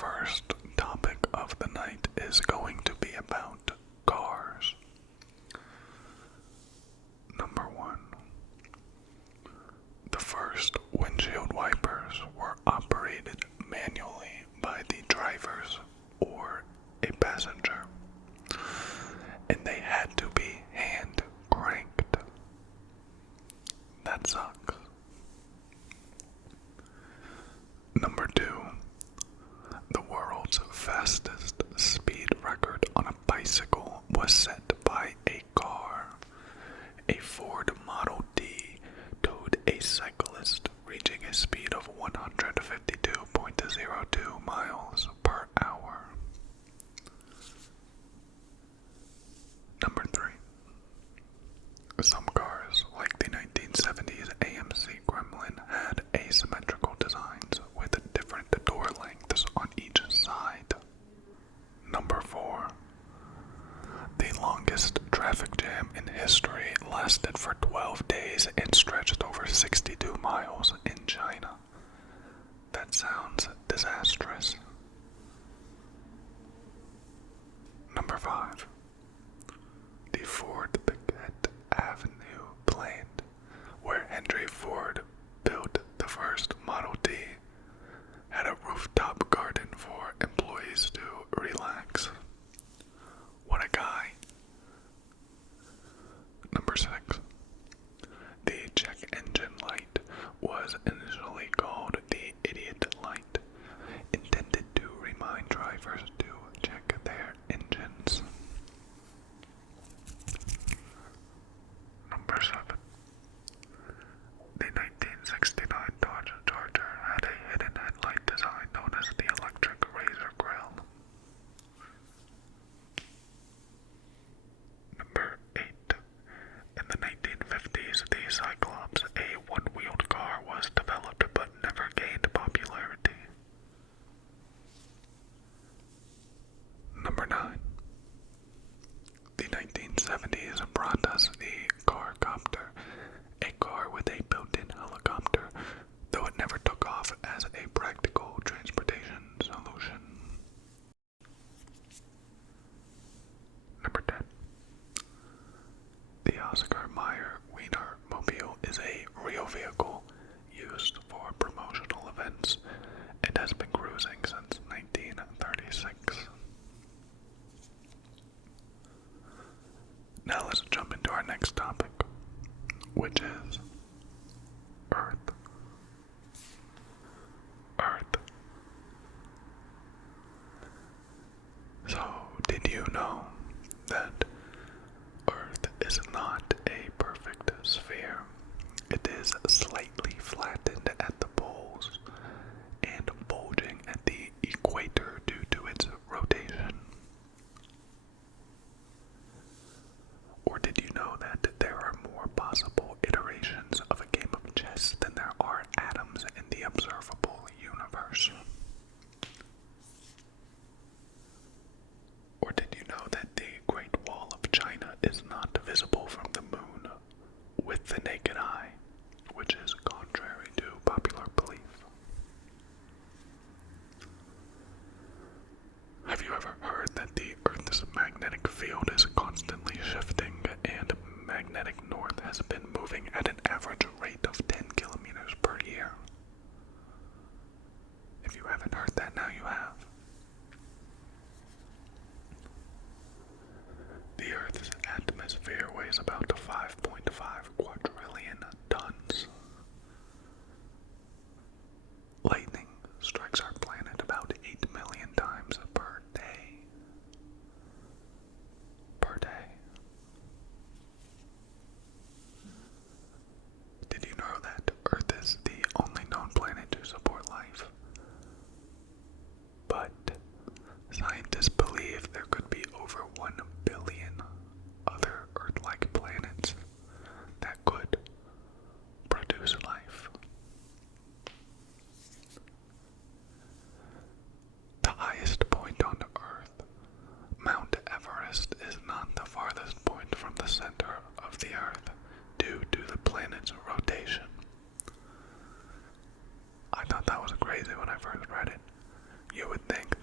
first topic of the night is going to be about cars. Number one, the first windshield wipers were operated manually by the drivers or a passenger, and they had to be hand cranked. That sucks. Number two, the world's fastest speed record on a bicycle was set by a car. A Ford Model T towed a cyclist, reaching a speed of 152.02 miles per hour. Number three, some cars, like the 1970s AMC Gremlin, had asymmetrical designs with different door lengths on each side. Number four, the longest traffic jam in history lasted for 12 days and stretched over 62 miles in China. That sounds disastrous. Number five, the Ford Pickett Avenue plant, where Henry Ford built the first Model T, had a rooftop garden for employees to relax. What a guy. Number six, the check engine light was initially called the idiot light, intended to remind drivers to check their engines. Number seven, the 1969 Dodge Charger had a hidden headlight design known as the electric razor grill. Number eight, in the 1950s, the Cyclops, a one-wheeled car, was developed but never gained popularity. Number nine, the 1970s brought us the Carcopter, a car with a built-in helicopter, though it never took off as a practical transportation solution. Number 10. The Oscar Mayer Wiener Mobile is a real vehicle used for promotional events and has been cruising since 1936. Now let's jump into our next topic, which is Earth. Earth. So, did you know that Earth is not a perfect sphere? It is slightly flattened at the poles and bulging at the equator due to its rotation. Or did you know that there are more possible iterations of a game of chess than there are atoms in the observable universe? Or did you know that the Great Wall of China is not visible from the moon with the naked eye, which is contrary to popular belief? Have you ever heard that the Earth's magnetic field is constantly shifting and magnetic north has been moving at an average rate of 10 kilometers per year? If you haven't heard that, now you have. The Earth's atmosphere weighs about 5.5 quadrillion tons. Lightning strikes our planet about 8 million times per day. Per day. Did you know that Earth is the only known planet to support life? But scientists believe there could be over 1 billion other Earth-like planets that could produce life. The highest point on Earth, Mount Everest, is not the farthest point from the center of the Earth due to the planet's rotation. I thought that was crazy when I first read it. You would think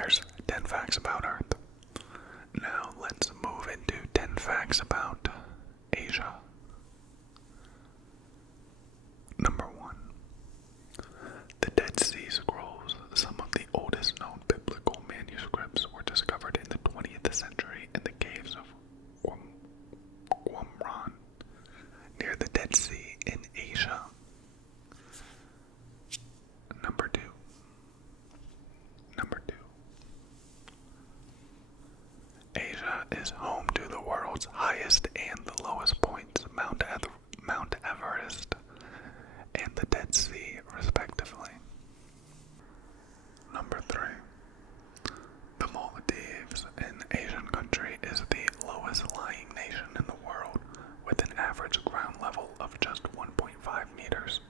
There's 10 facts about Earth. Now let's move into 10 facts about Asia. Number 1. The Dead Sea Scrolls, some of the oldest known biblical manuscripts, were discovered in the 20th century in the caves of Qumran, near the Dead Sea in Asia. Number 2. Asia is home to the world's highest and the lowest points, Mount Everest and the Dead Sea, respectively. Number 3. The Maldives, an Asian country, is the lowest lying nation in the world, with an average ground level of just 1.5 meters,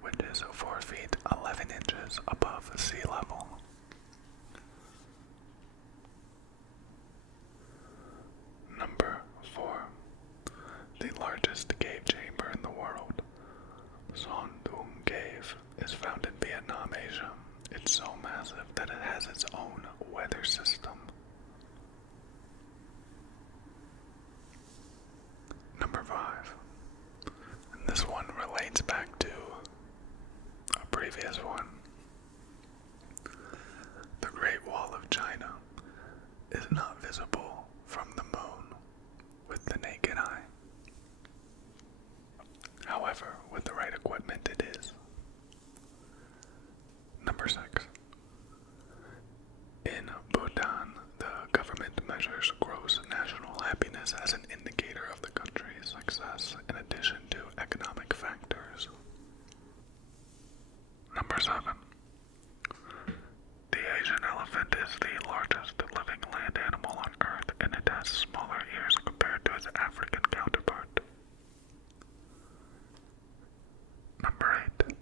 which is 4 feet 11 inches above sea level. Number 4. The largest cave chamber in the world, Son Doong Cave, is found in Vietnam, Asia. It's so massive that it has its own weather system. Number 5. And this one relates back to a previous one. The Great Wall of China is not visible from the moon with the naked eye. However, with the right equipment, it is. Number 6. In Bhutan, the government measures gross national happiness as an indicator of the country's success in addition to economic factors. Number 7. The Asian elephant is the largest living land animal on Earth, and it has smaller ears compared to its African counterpart. Number 8.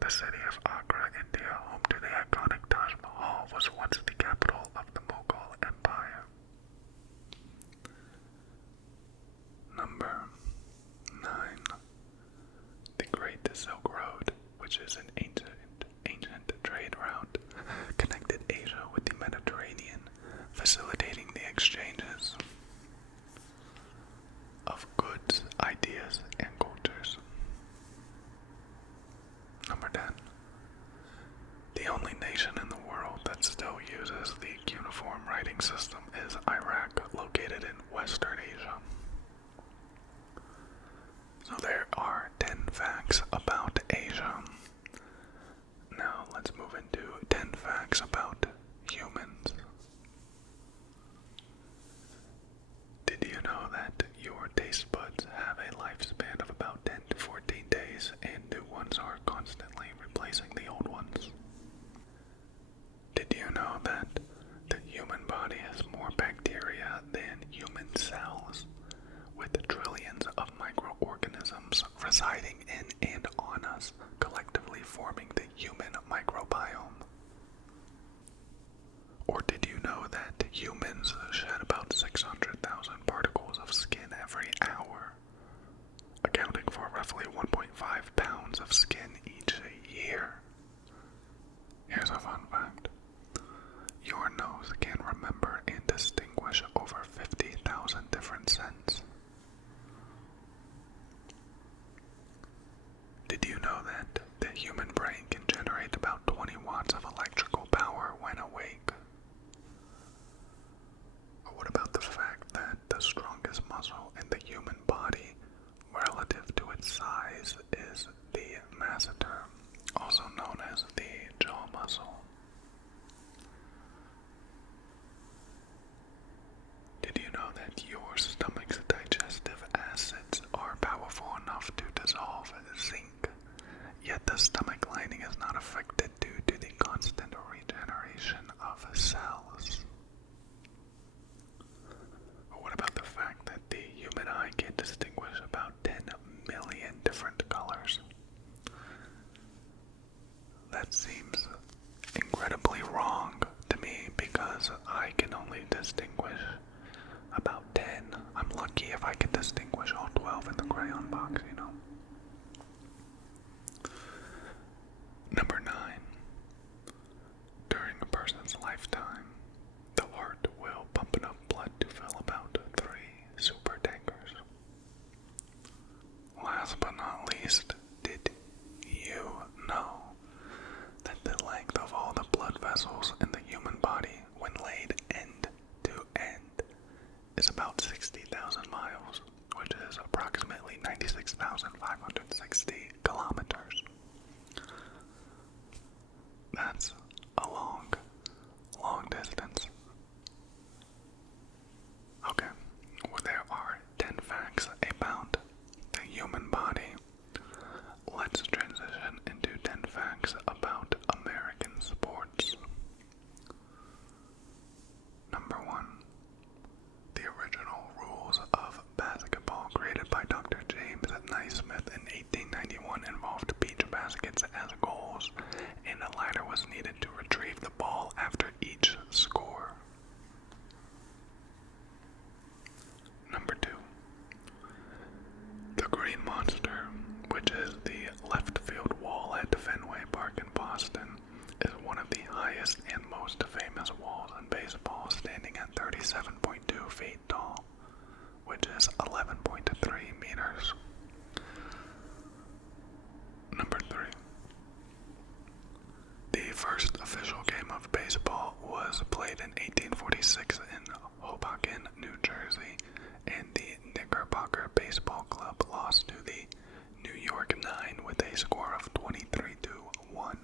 The city of Agra, India, home to the iconic Taj Mahal, was once the capital of the Mughal Empire. Number 9. The Great Silk Road, which is an ancient trade route, connected Asia with the Mediterranean, facilitating the exchanges of goods, ideas, and cultures. Number 10. The only nation in the world that still uses the cuneiform writing system is Iraq, located in Western Asia. So there are 10 facts about Asia. Now let's move into 10 facts about humans. Did you know that your taste buds have a lifespan of about 10 to 14 days and new ones are constantly replacing the old ones? Did you know that the human body has more bacteria than human cells, with trillions of microorganisms residing in and on us, collectively forming the human microbiome? Or did you know that humans shed about 600,000 particles of skin every hour, accounting for roughly 1.5 pounds of skin each year? Here's a fun fact. Your nose can remember and distinguish over 50,000 different scents. Did you know that the human brain can generate about 20 watts of electrical power when awake? Or what about the fact that the strongest muscle in the human body relative to its size is the masseter, also known as the jaw muscle? Did you know that your stomach's digestive acids are powerful enough to dissolve zinc, yet the stomach lining is not affected due to the constant regeneration of cells? Or what about the fact that the human eye can distinguish about 10 million different colors? That seems lifetime, the heart will pump enough blood to fill about 3 super tankers. Last but not least, did you know that the length of all the blood vessels in the human body, when laid end to end, is about 60,000 miles, which is approximately 96,560 kilometers? That's a long distance. Okay, well, there are 10 facts about the human body. Let's transition into 10 facts about American sports. Number 1. The original rules of basketball created by Dr. James Naismith in 1891 involved beach baskets as goals, and a ladder was needed to retrieve the ball after each score. Number 2. The Green Monster, which is the left field wall at Fenway Park in Boston, is one of the highest and most famous walls in baseball, standing at 37.2 feet tall, which is 11.3 meters. Number 3. The first official game of baseball was played in 1846 in Hoboken, New Jersey, and the Knickerbocker Baseball Club lost to the New York Nine with a score of 23-1.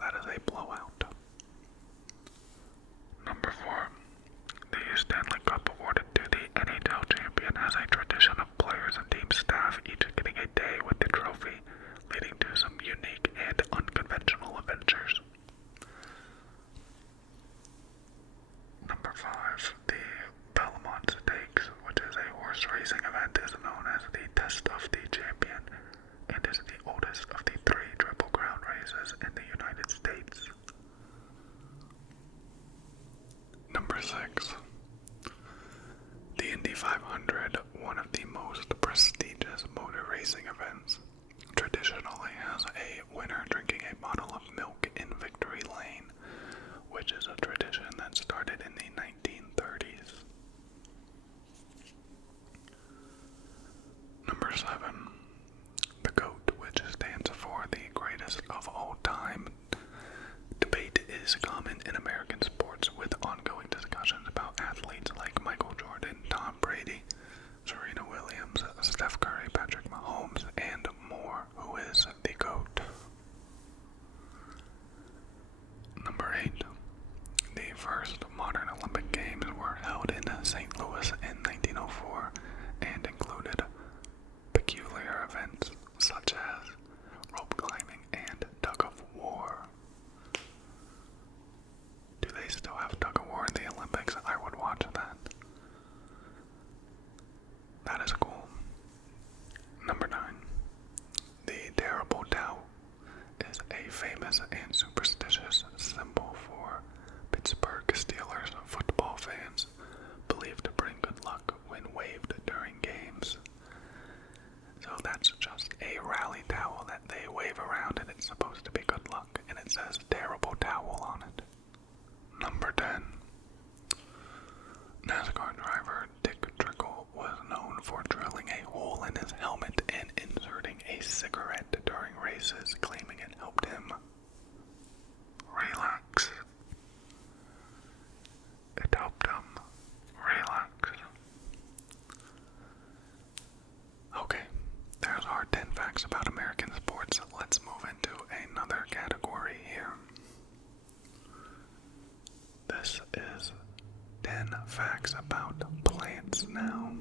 That is a blowout. Number 4. The Stanley Cup awarded to the NHL champion has a tradition of players and team staff each getting a day with the trophy, leading to some unique and unconventional adventures. Number 5. The Belmont Stakes, which is a horse racing event, is known as the Test of the Champion and is the oldest of the 3 Triple Crown races in the United States. Number 6. The Indy 500, one of the most prestigious motor racing events, traditionally has a winner drinking a bottle of milk in Victory Lane, which is a tradition that started in the 1930s. Number 7. The GOAT, which stands for the greatest of all time. Debate is common in American sports, with ongoing discussions about athletes like Michael Jordan, Tom Brady, Serena Williams, Steph Curry, Patrick Mahomes, and more. Who is the GOAT? Number 8. The first modern Olympic Games were held in St. Louis in 1904 and included peculiar events such as rope climbing and tug of war. Do they still have tug of war in the Olympics? I would watch that. That is cool. Number 9. The Terrible Towel is a famous and superstitious symbol for Pittsburgh Steelers football fans, believed to bring good luck when waved during games. So that's just a rally towel that they wave around, and it's supposed to be good luck, and it says Terrible Towel on it. Number 10. NASCAR driver Dick Trickle was known for drilling a hole in his helmet and inserting a cigarette during races, claiming it helped him relax. It helped him relax. Okay, there's our 10 facts about American sports. Let's move into another category here. This is 10 facts about plants now.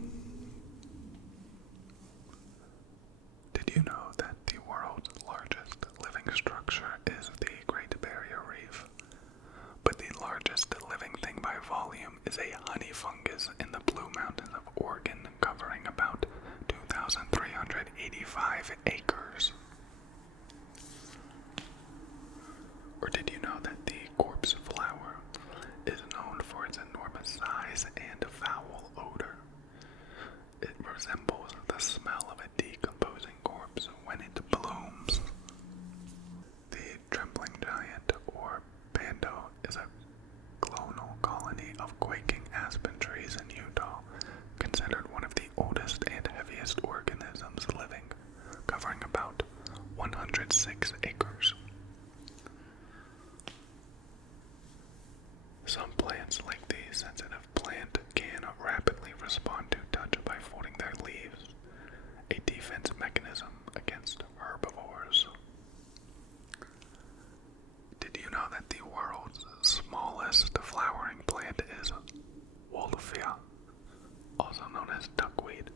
Did you know that the world's largest living structure is the Great Barrier Reef? But the largest living thing by volume is a honey fungus in the Blue Mountains of Oregon, covering about 2,385 acres. Or did you know that the corpse flower is known for its enormous size and foul odor? It resembles the smell of a decomposing corpse when it blooms. The trembling giant, or largest and heaviest organisms living, covering about 106 acres. Some plants, like the sensitive plant, can rapidly respond to touch by folding their leaves, a defense mechanism against herbivores. Did you know that the world's smallest flowering plant is Wolffia, also known as duckweed,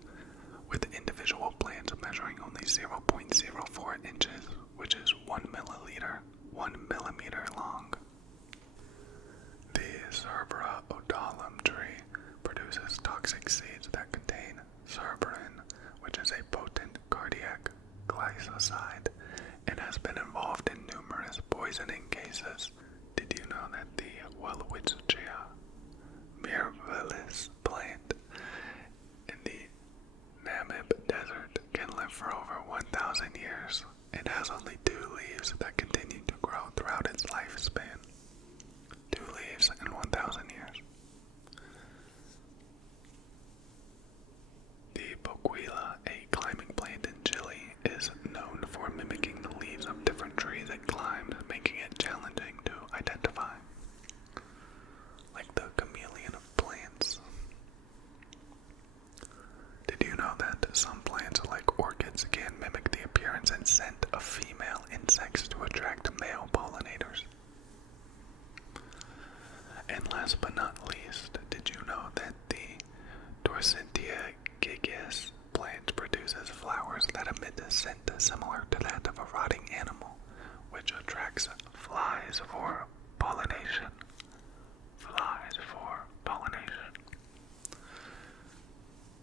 with individual plants measuring only 0.04 inches, which is 1 millimeter long? The Cerbera odolum tree produces toxic seeds that contain cerberin, which is a potent cardiac glycoside and has been involved in numerous poisoning cases. Did you know that the Welwitschia mirabilis plant in the Namib Desert can live for over 1,000 years? It has only 2 leaves that continue to grow throughout its lifespan. 2 leaves in 1,000 years. The Boquilla, a climbing plant in Chile, is known for mimicking the leaves of different trees it climbed, making it challenging to identify. Like the chameleon of plants. Did you know that some plants, like orchids, can mimic the appearance and scent of female insects to attract male pollinators? And last but not least, did you know that the Dorsentia gigas plant produces flowers that emit a scent similar to that of a rotting animal, which attracts flies for pollination? Flies for pollination.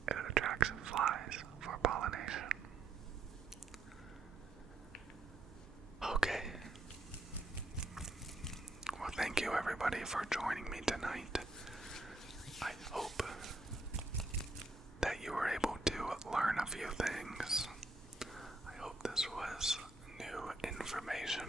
It attracts flies for pollination. Okay. Well, thank you everybody for joining me tonight. I hope that you were able to learn a few things. I hope this was new information